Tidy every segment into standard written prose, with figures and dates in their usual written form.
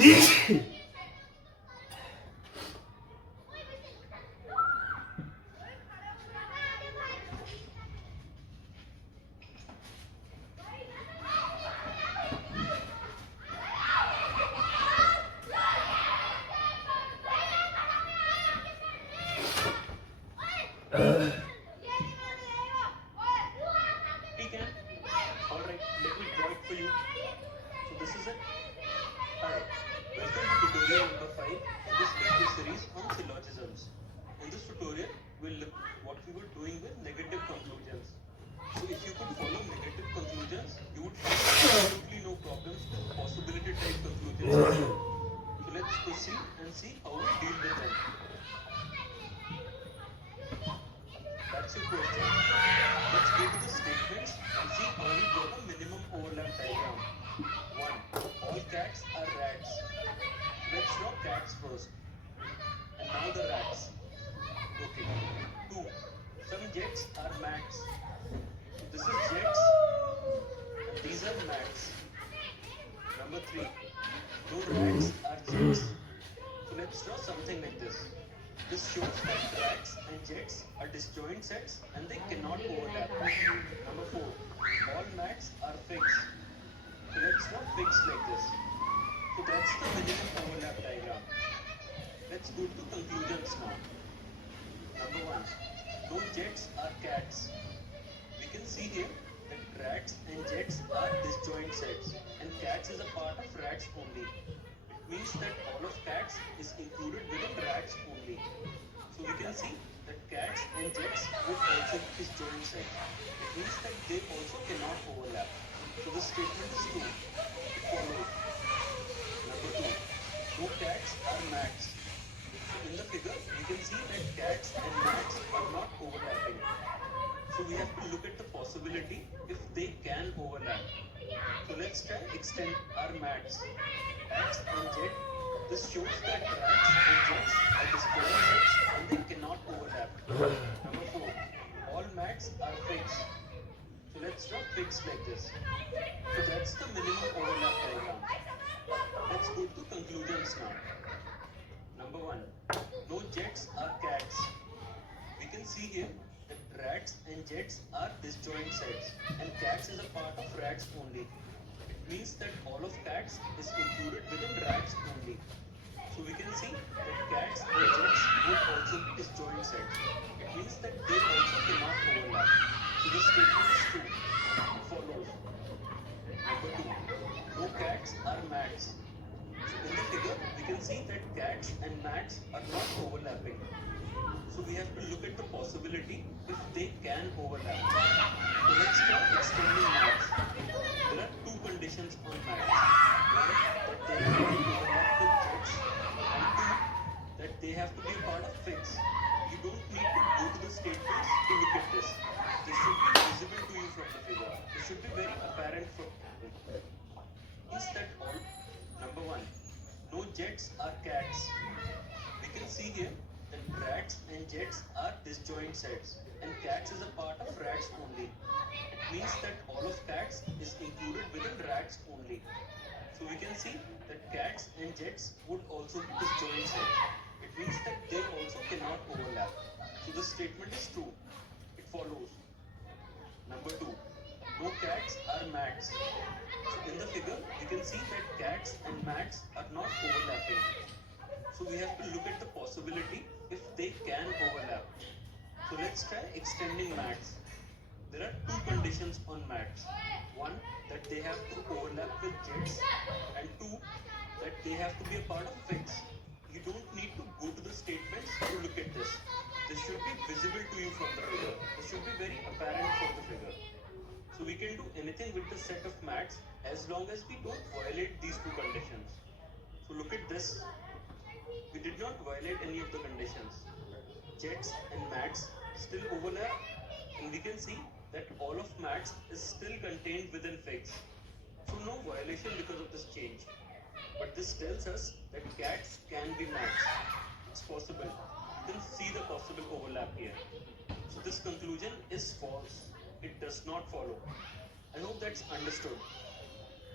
Alright, let me draw it for you. So this is it. Hi, welcome to tutorial number 5 in this video series on syllogisms. In this tutorial, we'll look what we were doing with negative conclusions. So if you could follow negative conclusions, you would find absolutely no problems with possibility type conclusions. So let's proceed and see how we deal with them. That's your question. Let's go to the statements and see how we draw the minimum overlap diagram. 1. All cats are rats. Let's draw cats first. And now the rats. Okay. 2. Some jets are mats. So this is jets and these are mats. Number 3. No rats are jets. So let's draw something like this. This shows that rats and jets are disjoint sets and they cannot overlap. Number 4. All mats are fixed. So let's draw fixed like this. So that's the minimum overlap diagram. Let's go to conclusions now. Number 1. No jets are cats. We can see here that rats and jets are disjoint sets and cats is a part of rats only. Means that all of cats is included within rats only. So we can see that cats and jets would also be disjoint sets. It means that they also cannot overlap. So the statement is true. It follows. Number 2. No cats are mats. So in the figure, we can see that cats and mats are not overlapping. So we have to look at the possibility if they can overlap. So let's try extend our mats. Rats and jet. This shows that rats and jets are disjoint sets and they cannot overlap. Number 4. All mats are fixed. So let's draw fixed like this. So that's the minimum overlap diagram. Let's go to conclusions now. Number 1. No jets are cats. We can see here that rats and jets are disjoint sets and cats is a part of rats only. It means that all of cats is included within rats only. So we can see that cats and jets would also be disjoint sets. It means that they also cannot overlap. So this statement is true. It follows. Number 2. No cats are mats. So in the figure, we can see that cats and mats are not overlapping. So we have to look at the possibility if they can overlap. So let's try extending mats. There are two conditions on mats. One, that they have to overlap with jets, and two, that they have to be a part of fix. You don't need to go to the statements to look at this. This should be visible to you from the figure. This should be very apparent from you. Is that all? Number 1. No jets are cats. We can see here that rats and jets are disjoint sets and cats is a part of rats only. It means that all of cats is included within rats only. So we can see that cats and jets would also be disjoint sets. It means that they also cannot overlap. So the statement is true. It follows. Number 2. No cats are mats. So in the figure, we can see that cats and mats are not overlapping. So we have to look at the possibility if they can overlap. So let's try extending mats. There are two conditions on mats. One, that they have to overlap with jets, and two, that they have to be a part of fix. You don't need to go to the statements to look at this. This should be visible to you from the figure. This should be very apparent from the figure. So we can do anything with the set of mats as long as we don't violate these two conditions. So look at this. We did not violate any of the conditions. Jets and mats still overlap, and we can see that all of mats is still contained within fix. So no violation because of this change. But this tells us that cats can be mats. It's possible. You can see the possible overlap here. So this conclusion is false. It does not follow. I hope that's understood.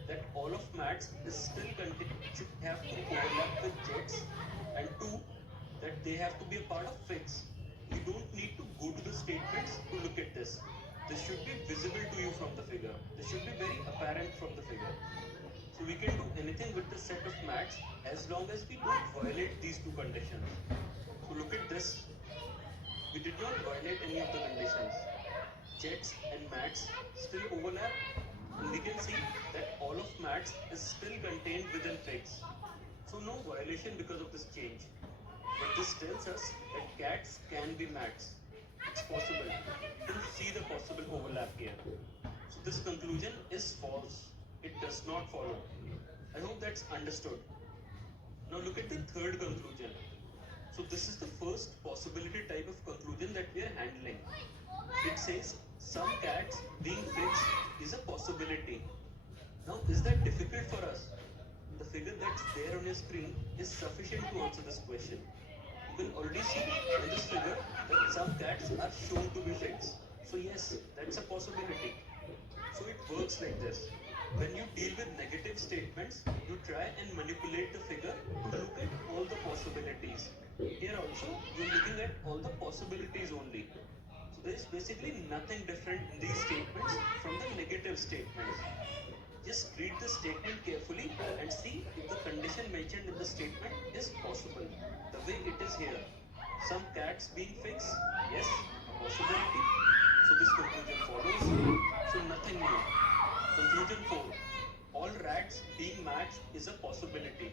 that all of maths is still should have to overlap with jets, and 2, that they have to be a part of fix. You don't need to go to the statements to look at this. This should be visible to you from the figure. This should be very apparent from the figure. So we can do anything with this set of maths as long as we don't violate these two conditions. So look at this. We did not violate any of the conditions. Jets and maths still overlap, and we can see that all of maths is still contained within fix. So no violation because of this change. But this tells us that cats can be maths. It's possible. You can see the possible overlap here. So this conclusion is false. It does not follow. I hope that's understood. Now look at the third conclusion. So this is the first possibility type of conclusion that we are handling. It says some cats being fixed is a possibility. Now is that difficult for us? The figure that's there on your screen is sufficient to answer this question. You can already see in this figure that some cats are shown to be fixed. So yes, that's a possibility. So it works like this. When you deal with negative statements, you try and manipulate the figure to look at all the possibilities. Here also, you're looking at all the possibilities only. So there is basically nothing different in these statements from the negative statements. Just read the statement carefully and see if the condition mentioned in the statement is possible, the way it is here. Some cats being fixed, yes, a possibility. So this conclusion follows. So nothing new. Conclusion 4. All rats being matched is a possibility.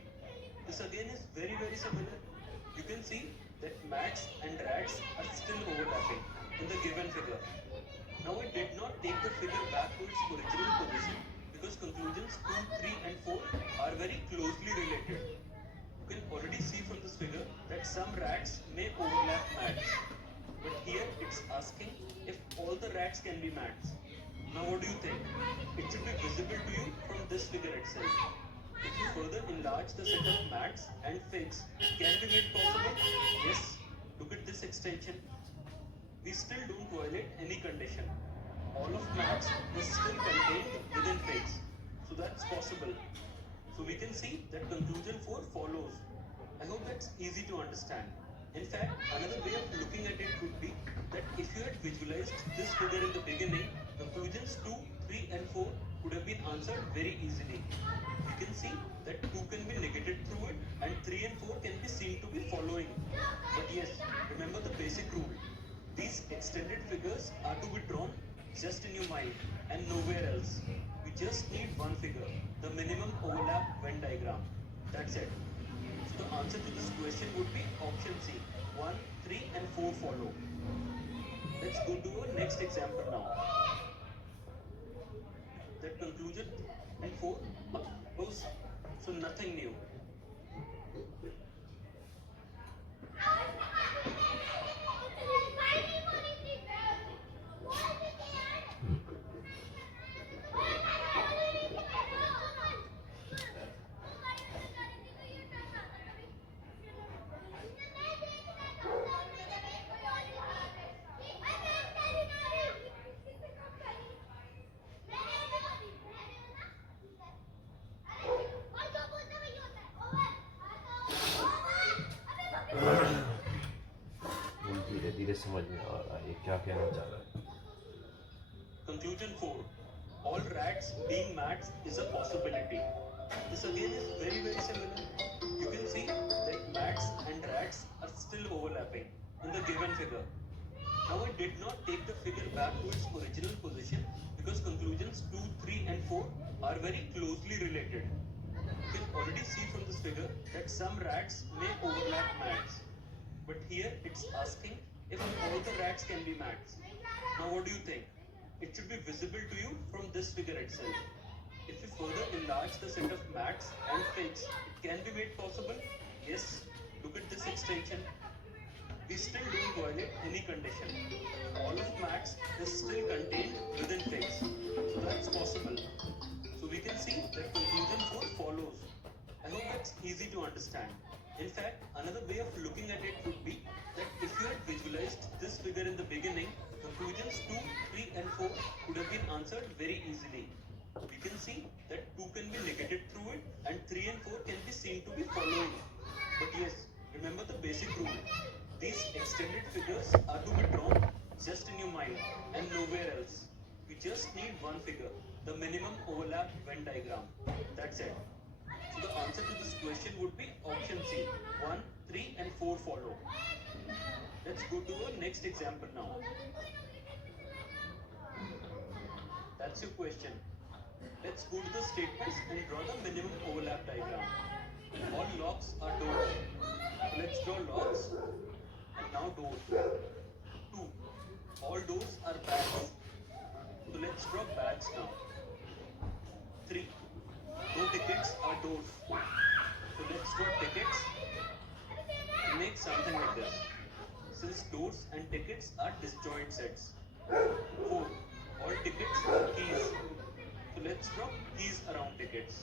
This again is very similar. You can see that mats and rats are still overlapping in the given figure. Now I did not take the figure back to its original position because conclusions 2, 3 and 4 are very closely related. You can already see from this figure that some rats may overlap mats. But here it's asking if all the rats can be mats. Now what do you think? It should be visible to you from this figure itself. If you further enlarge the set of mats and figs, it can be made possible. Yes, look at this extension. We still don't violate any condition. All of mats is still contained within figs. So that's possible. So we can see that conclusion 4 follows. I hope that's easy to understand. In fact, another way of looking at it would be that if you had visualized this figure in the beginning, conclusions 2, 3 and 4 could have been answered very easily. You can see that 2 can be negated through it and 3 and 4 can be seen to be following. But yes, remember the basic rule. These extended figures are to be drawn just in your mind and nowhere else. We just need one figure, the minimum overlap Venn diagram. That's it. So the answer to this question would be option C. 1, 3 and 4 follow. Let's go to our next example now. That conclusion and 4 follows. So nothing new. धीरे धीरे समझ में आ रहा है ये क्या कहना चाह रहा है. Conclusion 4. All rats being mats is a possibility. This again is very similar. You can see that mats and rats are still overlapping in the given figure. Now I did not take the figure back to its original position because conclusions 2, 3 and 4 are very closely related. You can already see from this figure that some rats may overlap mats. But here it's asking if all the rats can be mats. Now what do you think? It should be visible to you from this figure itself. If we further enlarge the set of mats and figs, it can be made possible. Yes, look at this extension. We still don't violate any condition. All of mats is still contained within figs. So that's possible. So we can see that conclusion 4 follows. I hope that's easy to understand. In fact, another way of looking at it would be that if you had visualized this figure in the beginning, conclusions 2, 3 and 4 could have been answered very easily. We can see that 2 can be negated through it, and 3 and 4 can be seen to be following. But yes, remember the basic rule. These extended figures are to be drawn just in your mind and nowhere else. You just need one figure, the minimum overlap Venn diagram. That's it. So the answer to this question would be option C. 1, 3 and 4 follow. Let's go to our next example now. That's your question. Let's go to the statements and draw the minimum overlap diagram. All locks are doors. Let's draw locks and now doors. 2. All doors are bags. So let's draw bags now. 3. No tickets are doors. So let's draw tickets and make something like this. Since doors and tickets are disjoint sets. 4. All tickets are keys. So let's draw keys around tickets.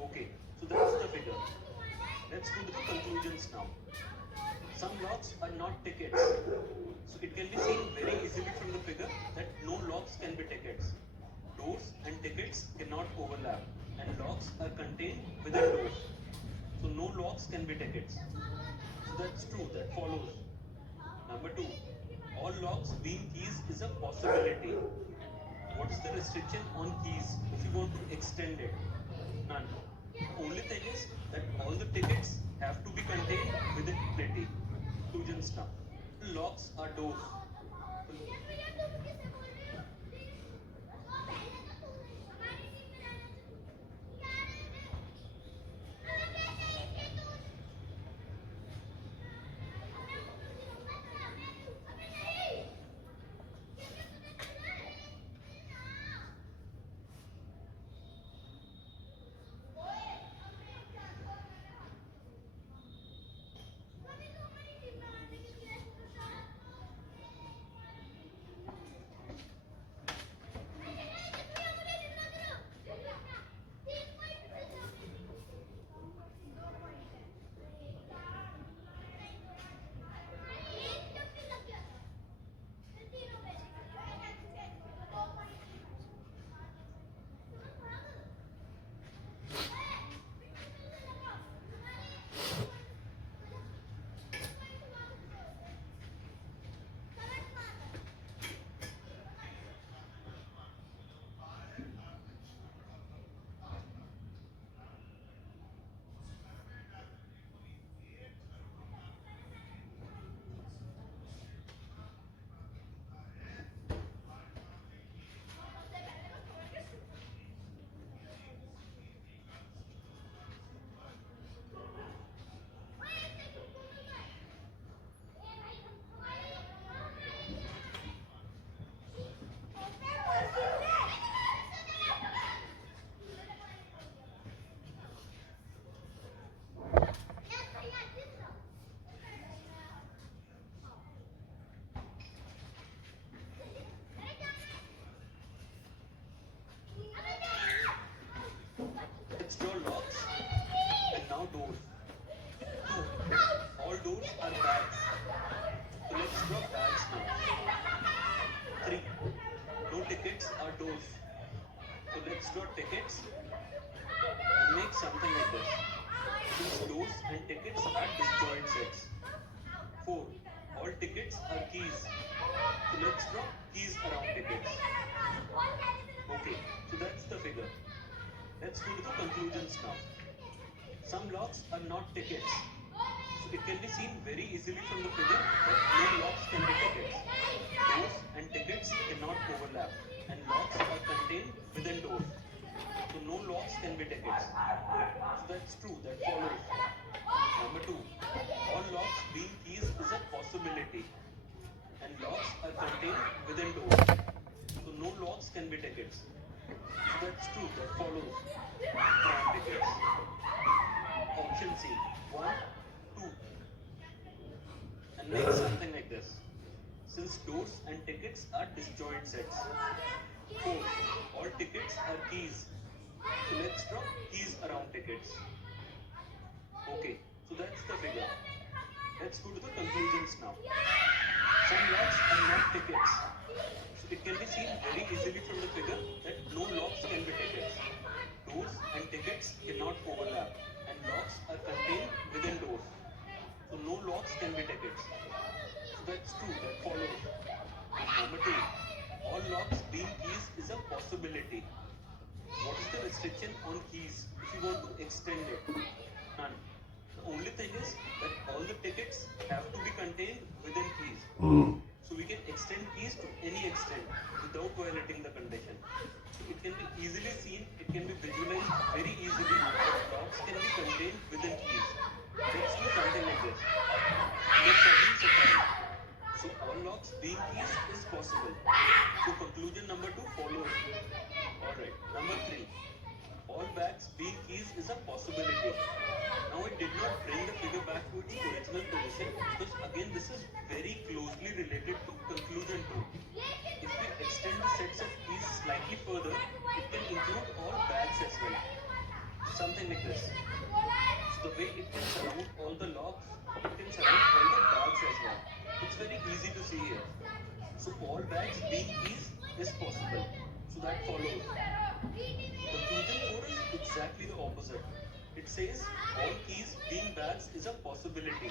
Okay, so that's the figure. Let's go to the conclusions now. Some locks are not tickets. So it can be seen very easily from the figure that no locks can be tickets. Doors and tickets cannot overlap and locks are contained within doors. So no locks can be tickets. So that's true, that follows. Number 2, all locks being keys is a possibility. What is the restriction on keys if you want to extend it? None. The only thing is that all the tickets have to be contained within plenty. Conclusions now. Locks are doors. Let's draw locks and now doors. 2. All doors are bags. So let's draw bags now. 3. No tickets are doors. So let's draw tickets and make something like this. Since doors and tickets are disjoint sets. 4. All tickets are keys. So let's draw keys around tickets. Okay, so that's the figure. Let's go to the conclusions now. Some locks are not tickets. So it can be seen very easily from the figure that no locks can be tickets. Doors and tickets cannot overlap and locks are contained within doors. So no locks can be tickets. So that's true, that follows. Number 2, all locks being keys is a possibility and locks are contained within doors. So no locks can be tickets. So that's true, that follows. Prime tickets. Option C, 1, 2. And make something like this. Since doors and tickets are disjoint sets. 4. All tickets are keys. So let's draw keys around tickets. Okay, so that's the figure. Let's go to the conclusions now. Some locks are not tickets. So it can be seen very easily from the figure that no locks can be tickets. doors and tickets cannot overlap, and locks are contained within doors. So no locks can be tickets. So that's true, that follows. Number two, all locks being keys is a possibility. What is the restriction on keys if you want to extend it? None. The only thing is that all the tickets have to be contained within keys. So we can extend keys to any extent without violating the condition. So it can be easily seen, it can be visualized very easily that locks can be contained within keys. Let's do something like this. Let's solve the time. So all locks being keys is possible. So conclusion number 2 follows. Alright, number 3. All bags being keys is a possibility. Now it did not bring the figure back to its original position because again this is very closely related to conclusion 2. If we extend the sets of keys slightly further, it can include all bags as well. Something like this. So the way it can surround all the locks, it can surround all the bags as well. It's very easy to see here. So all bags being keys is possible. So that follows. Conclusion 4 is exactly the opposite. It says all keys being bags is a possibility.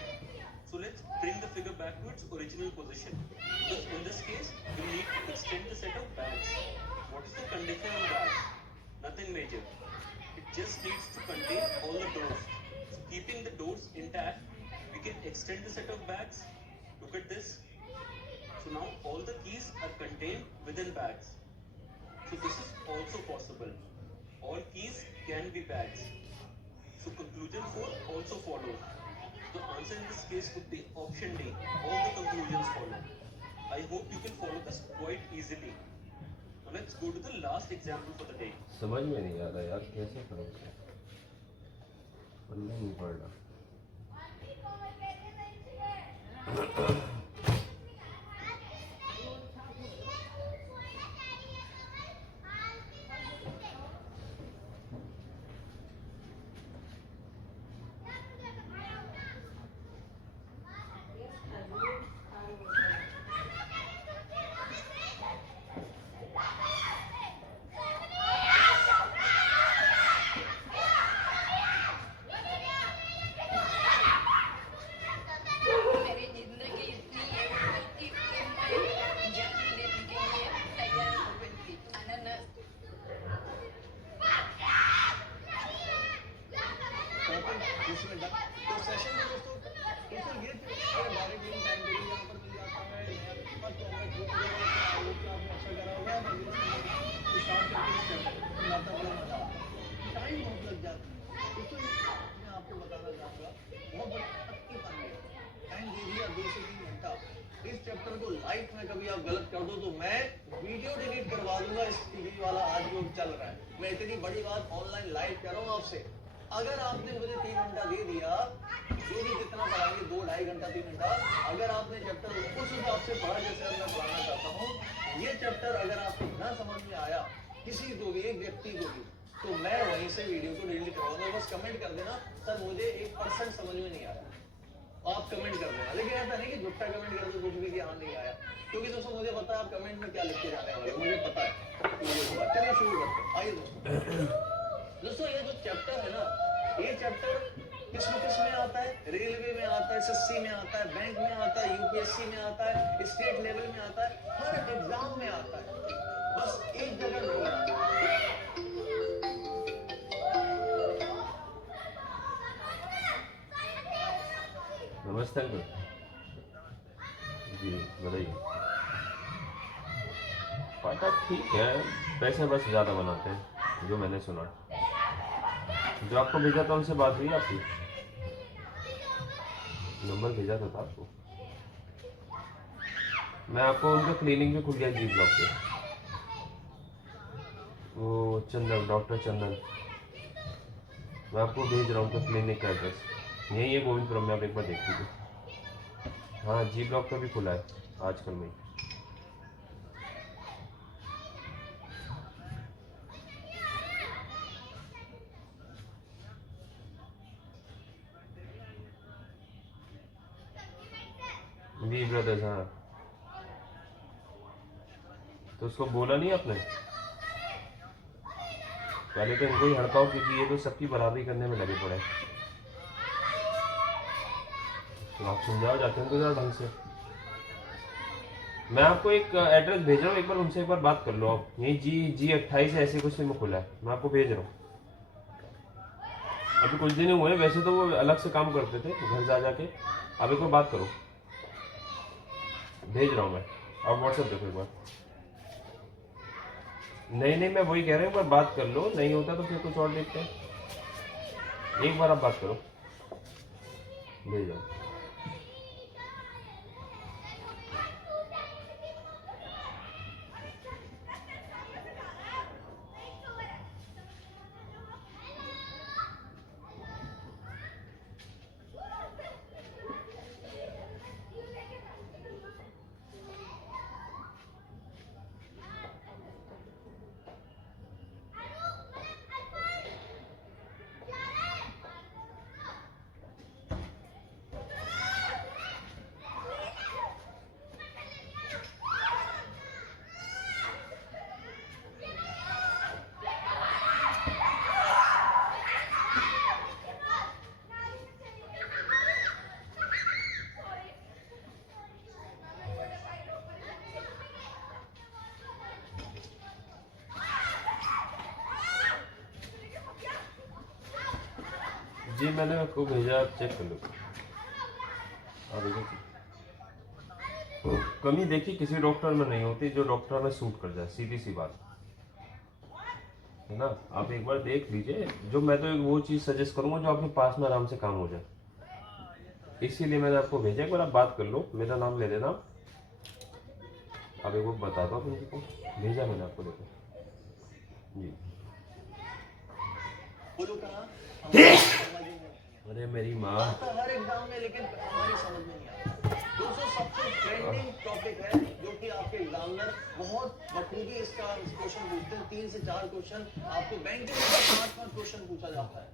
So let's bring the figure back to its original position. Because in this case, we need to extend the set of bags. What is the condition on bags? Nothing major. It just needs to contain all the doors. So keeping the doors intact, we can extend the set of bags. Look at this. So now all the keys are contained within bags. So this is also possible. All keys can be bags. So conclusion 4 also follows. The answer in this case would be option D. All the conclusions follow. I hope you can follow this quite easily. Now let's go to the last example for the day. समझ में नहीं आ रहा यार कैसे करोगे पढ़ना नहीं पड़ रहा तो सेशन में दोस्तों टोटल ये थे डायरेक्ट लिंक टाइम टेबल यहाँ पर मिल जाता है पर तो हमें ग्रुप वगैरह का वो क्या आपने अच्छा करा होगा मैं स्टार्ट करके स्टेप लाता बड़ा मजा आता है टाइम बहुत लग जाता है दोस्तों मैं आपको बताना चाहूँगा बहुत बड़ा अक्की पानी टाइम दे दिया 2 से 3 घंटा इस चैप्टर को लाइफ में कभी आप गलत कर दो तो मैं वीडियो डिलीट करवा दूंगा इस टीवी वाला आज जो चल रहा है मैं इतनी बड़ी बात ऑनलाइन लाइव कर रहा हूँ आपसे अगर आपने मुझे 3 घंटा दे दिया जो भी कितना पढ़ाएंगे 2-2.5 घंटा 3 घंटा अगर आपने चैप्टर उस हिसाब से पढ़ा जैसे मैं पढ़ाना चाहता हूँ ये चैप्टर अगर आपको ना समझ में आया किसी को भी एक व्यक्ति को भी तो मैं वहीं से वीडियो को डिलीट करवाऊंगा बस कमेंट कर देना सर मुझे 1% समझ में नहीं आया आप कमेंट कर देना लेकिन ऐसा नहीं कि झूठा कमेंट कर दो कुछ भी कि हाँ नहीं आया क्योंकि दोस्तों मुझे पता है आप कमेंट में क्या लिख के जाने वाले हो मुझे पता है चलिए शुरू करते हैं आइए दोस्तों ये जो चैप्टर है ना ये चैप्टर किस में आता है रेलवे में आता है एसएससी में आता है बैंक में आता है यूपीएससी में आता है स्टेट लेवल में आता है हर एग्जाम में आता है बस एक जगह नहीं आता नमस्ते अंकल जी बताइए पाटा ठीक है पैसे बस ज़्यादा बनाते हैं जो मैंने सुना जो आपको भेजा था उनसे बात हुई आपकी नंबर भेजा था आपको मैं आपको उनका क्लिनिक भी खुल गया जी ब्लॉक पे वो चंदन डॉक्टर चंदन मैं आपको भेज रहा हूँ उनका क्लिनिक का एड्रेस यही है गोविंदपुरम में आप एक बार देख लीजिए हाँ जी ब्लॉक का भी खुला है आजकल में जी ब्रदर्स हाँ तो उसको बोला नहीं आपने पहले तो इनको ही हड़काओ, क्योंकि ये तो सबकी बराबरी करने में लगे पड़े। तो आप समझाओ जाते हैं तो ज़रा ढंग से। मैं आपको एक एड्रेस भेज रहा हूँ, एक बार उनसे एक बार बात कर लो आप। यही G28 ऐसे कुछ में खुला है, मैं आपको भेज रहा हूँ। अभी कुछ दिन हुए, वैसे तो वो अलग से काम करते थे घर जा जाके। अब एक बार बात करो, भेज रहा हूँ मैं, आप व्हाट्सएप देखो एक बार। नहीं मैं वही कह रहा हूँ, एक बार बात कर लो, नहीं होता तो फिर कुछ और देखते हैं। एक बार आप बात करो, भेज रहा हूँ। जी मैंने आपको भेजा, आप चेक कर लो। आप देखो, कमी देखिए किसी डॉक्टर में नहीं होती जो डॉक्टर में सूट कर जाए, सीधी सी बात है ना। आप एक बार देख लीजिए, जो मैं तो एक वो चीज़ सजेस्ट करूंगा जो आपके पास में आराम से काम हो जाए, इसीलिए मैंने आपको भेजा। एक बार आप बात कर लो, मेरा नाम ले लेना आप एक बार बता दो आप को, भेजा मैंने आपको, देखो जी। बोलो कहाँ हमारी समझ में नहीं अरे मेरी माँ, आता हर एग्जाम में, लेकिन हमारी समझ में नहीं आता। दोस्तों सबसे ट्रेंडिंग टॉपिक है जो कि आपके एग्जामिनर बहुत बखूबी इसका क्वेश्चन पूछते हैं। 3 से 4 क्वेश्चन आपको बैंक में 5 क्वेश्चन पूछा जाता है।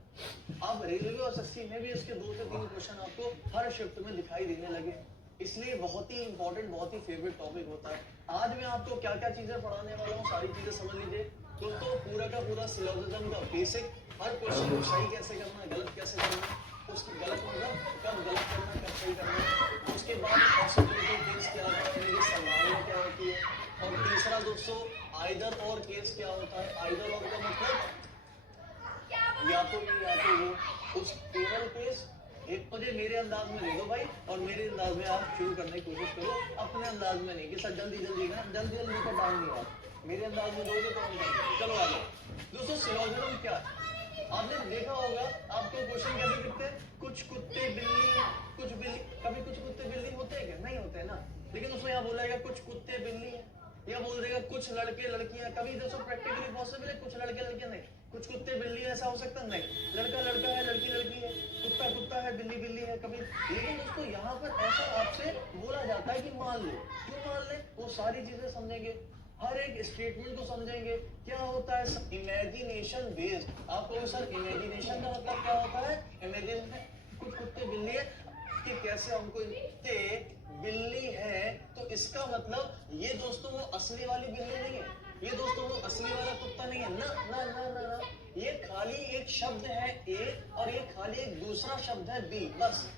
अब रेलवे और एसएससी में भी इसके 2 से 3 क्वेश्चन आपको हर शिफ्ट में दिखाई देने लगे, इसलिए बहुत ही इंपॉर्टेंट, बहुत ही फेवरेट टॉपिक होता है। आज मैं आपको क्या क्या चीजें पढ़ाने वाला हूँ, सारी चीजें समझ लीजिए दोस्तों। पूरा का पूरा सिलोजिज्म का बेसिक, हर क्वेश्चन को सही कैसे करना है, गलत कैसे करना है, उसकी गलत मतलब कब गलत करना है, कब सही करना है। उसके बाद पॉसिबिलिटी केस क्या होता है, मेरी संभावना क्या होती है। और तीसरा दोस्तों आइदर और केस क्या होता है। आइदर और का मतलब या तो ये या तो वो। उस पेरल केस एक मुझे मेरे अंदाज में दे दो भाई, और मेरे अंदाज में आप शुरू करने की कोशिश करो, अपने अंदाज में नहीं कि सर जल्दी जल्दी ना, जल्दी जल्दी का टाइम नहीं हुआ, मेरे अंदाज में दोगे तो हम करेंगे। चलो आगे दोस्तों, सिलोजिज्म क्या है आपने देखा होगा। आपको क्वेश्चन कैसे दिखते हैं, कुछ कुत्ते बिल्ली, कुछ बिल्ली, कभी कुछ कुत्ते बिल्ली होते हैं क्या, नहीं होते हैं ना। लेकिन उसमें यहाँ बोला कुछ कुत्ते बिल्ली है, या बोल देगा कुछ लड़के लड़कियां। कभी दोस्तों प्रैक्टिकली पॉसिबल है कुछ लड़के लड़कियां, नहीं। कुछ कुत्ते बिल्ली ऐसा हो सकता नहीं, लड़का लड़का है, लड़की लड़की है, कुत्ता कुत्ता है, बिल्ली बिल्ली है कभी। लेकिन दोस्तों यहाँ पर ऐसा आपसे बोला जाता है कि मान लो, क्यों मान ले, वो सारी चीजें समझेंगे, हर एक स्टेटमेंट को समझेंगे। क्या होता है इमेजिनेशन बेस्ड। आपको सर इमेजिनेशन का मतलब क्या होता है, इमेजिन में कुछ कुत्ते बिल्ली है कि कैसे हमको कुत्ते बिल्ली है, तो इसका मतलब ये दोस्तों वो असली वाली बिल्ली नहीं है, ये दोस्तों वो असली वाला कुत्ता नहीं है ना ना ना ना ना। ये खाली एक शब्द है ए, और ये खाली एक दूसरा शब्द है बी, बस।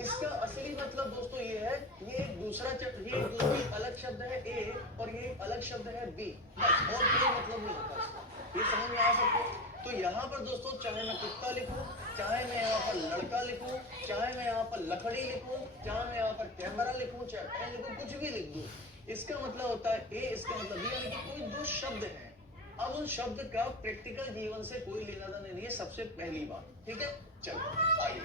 इसका असली मतलब दोस्तों ये है, ये एक दूसरा ये कोई अलग शब्द है ए, और ये एक अलग शब्द है बी, बस, और कोई मतलब नहीं होता इसका। ये समझ में आ सकते। तो यहाँ पर दोस्तों चाहे मैं कुत्ता लिखूं, चाहे मैं यहाँ पर लड़का लिखूं, चाहे मैं यहाँ पर लकड़ी लिखूं, चाहे मैं यहाँ पर कैमरा लिखूं, चाहे पेन लिखूं, कुछ भी लिख दूं, इसका मतलब होता है ए, इसका मतलब बी, यानी कि कोई 2 शब्द हैं। अब उन शब्द का प्रैक्टिकल जीवन से कोई लेना देना नहीं है, सबसे पहली बात, ठीक है। चलो आइए,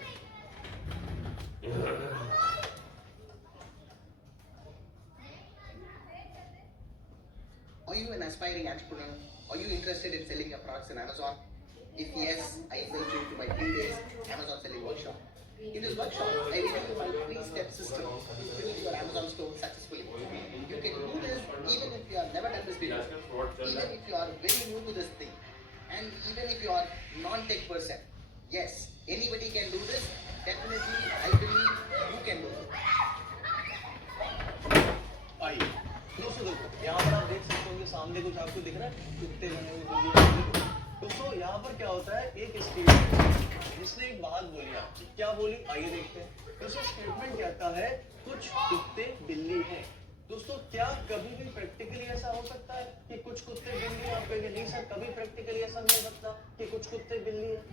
Are you an aspiring entrepreneur? Are you interested in selling your products on Amazon? If yes, I invite you to my 3 days Amazon selling workshop. In this workshop, I will give you my 3-step system to build your Amazon store successfully. You can do this even if you have never done this before, even if you are very new to this thing, and even if you are non-tech person. Yes, anybody can do this. Definitely, I believe you can do it. आइए दोस्तों देखो, यहाँ पर आप देख सकते होंगे सामने कुछ आपको दिख रहा है, कुत्ते बने हुए बिल्ली बने हुए। तो दोस्तों यहाँ पर क्या होता है, एक स्टेटमेंट जिसने एक बात बोली, आपकी क्या बोली आइए देखते हैं। दोस्तों स्टेटमेंट कहता है कुछ कुत्ते बिल्ली हैं। दोस्तों क्या कभी भी प्रैक्टिकली ऐसा हो सकता है कि कुछ कुत्ते बिल्ली हैं? आप कहेंगे नहीं सर, कभी प्रैक्टिकली ऐसा नहीं हो सकता कि कुछ कुत्ते बिल्ली हैं।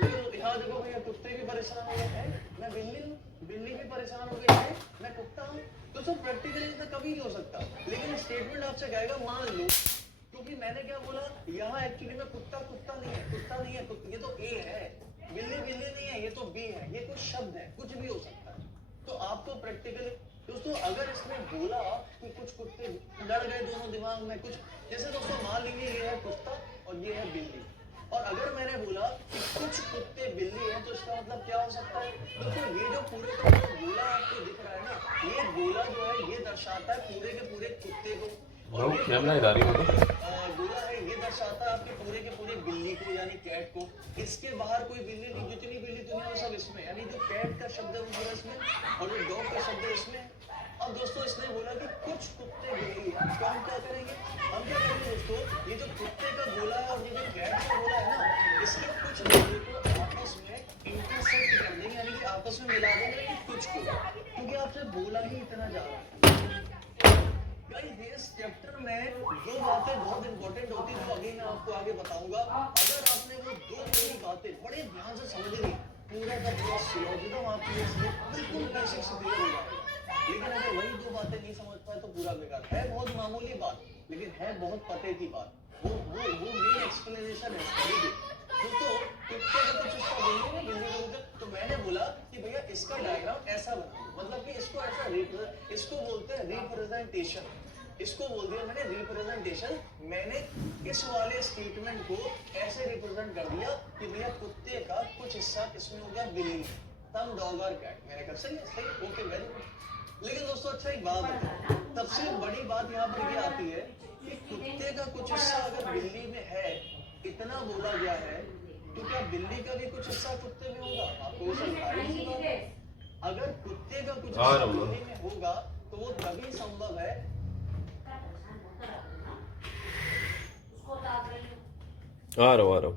लेकिन यहाँ देखो भैया, कुत्ते भी परेशान हो गए हैं, मैं बिल्ली हूँ, बिल्ली भी परेशान हो गई है, मैं कुत्ता हूँ। दोस्तों प्रैक्टिकली ऐसा कभी नहीं हो सकता, लेकिन स्टेटमेंट आपसे कहेगा मान लो, क्योंकि मैंने क्या बोला, यहाँ एक्चुअली में कुत्ता कुत्ता नहीं है, कुत्ता नहीं है, ये तो ए है, बिल्ली बिल्ली नहीं है, ये तो बी है, ये कुछ शब्द है, कुछ भी हो सकता है। तो आपको प्रैक्टिकली दोस्तों अगर इसने बोला कि कुछ कुत्ते लड़ गए दोनों दिमाग में, कुछ जैसे दोस्तों मान लीजिए ये है कुत्ता और ये है बिल्ली, और अगर मैंने बोला कि कुछ कुत्ते बिल्ली हैं, तो इसका मतलब क्या हो सकता है? दोस्तों ये जो पूरे का पूरा गोला आपको दिख रहा है ना, ये गोला जो है ये दर्शाता है पूरे के पूरे कुत्ते को, और ये कैमरा इधर ही गोला है ये दर्शाता है आपके पूरे के पूरे बिल्ली को, यानी कैट को। इसके बाहर कोई बिल्ली नहीं, जितनी बिल्ली दुनिया में सब इसमें, यानी जो कैट का शब्द है वो पूरा इसमें, और जो डॉग का शब्द है इसमें। अब दोस्तों इसने बोला कि कुछ कुत्ते बिल्ली हैं, तो हम क्या करेंगे? हम क्या करेंगे दोस्तों, ये जो कुत्ते का गोला है और ये जो कैट का गोला है ना, इसके कुछ बिल्ली को आपस में इंटरसेक्ट कर देंगे, यानी कि आपस में मिला देंगे कि कुछ को, क्योंकि आपसे बोला ही इतना जा रहा है। इस चैप्टर में दो बातें बहुत इंपॉर्टेंट होती है, जो अभी मैं आपको आगे बताऊंगा। अगर आपने वो दो मेरी बातें बड़े ध्यान से समझ ली, पूरा का पूरा सिलोजिज्म आपके लिए बिल्कुल बेसिक से क्लियर हो जाएगा। लेकिन अगर वही दो बातें नहीं समझ पाए तो पूरा बेकार है। बहुत मामूली बात, लेकिन है बहुत पते की बात। वो मेन एक्सप्लेनेशन है स्टडी की। दोस्तों कुत्ते का कुछ हिस्सा बिल्ली में, बिल्ली का कुछ, तो मैंने बोला कि भैया इसका डायग्राम ऐसा बना, मतलब कि इसको ऐसा इसको बोलते हैं रिप्रेजेंटेशन, इसको बोल दिया मैंने रिप्रेजेंटेशन। मैंने इस वाले स्टेटमेंट को ऐसे रिप्रेजेंट कर दिया कि भैया कुत्ते का कुछ हिस्सा किसमें हो गया, बिल्ली, सम डॉग और कैट। मैंने कहा सही है, सही, ओके, वेरी गुड। लेकिन दोस्तों अच्छा एक बात है, सबसे बड़ी बात यहाँ पर ये आती है कि कुत्ते का कुछ हिस्सा अगर बिल्ली में है, इतना बोला गया है, तो क्या बिल्ली का भी कुछ हिस्सा कुत्ते में होगा? आपको समझाइए। अगर कुत्ते का कुछ हिस्सा बिल्ली में होगा तो वो तभी संभव है। आ रहा हूँ